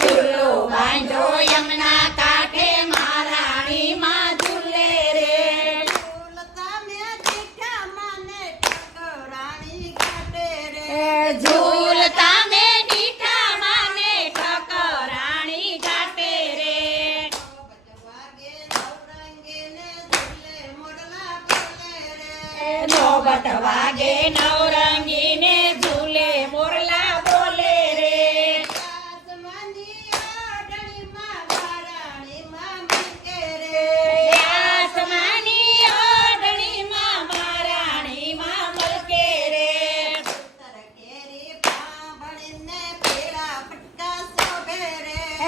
ઝૂલો બાંધો યમુના કાંઠે મહારાણી માં ઝૂલે રે ઝૂલતા મેં દીઠા માને ઠકરાણી ઘાટે રે ઝૂલતા મે દીઠા માને ઠકરાણી ઘાટે રે નોબત વાગે નવરંગીને ઝૂલે મોરલા બોલે રે નોબત વાગે આસમાની ઓઢણીમાં મહારાણીમાં મલકે રે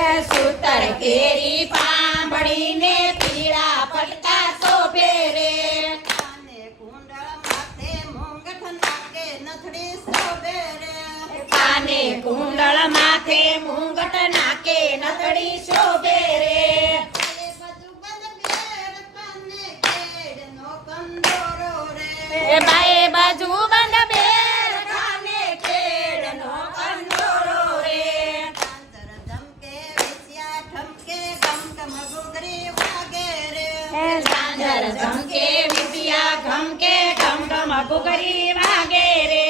આસમાની સૂતર કેરી પાંભળીને પીળા પટકા શોભે રે કાને કુંડળ માથે મુંગટ નાકે નથડી શોભે રે બાએ બાજુ બંધ બેર કાને કેળનો કંદોરો રે ઝાંઝર ઝમકે વિદ્યા ઘમકે ઘમ ઘમ ઘુઘરી વાગે રે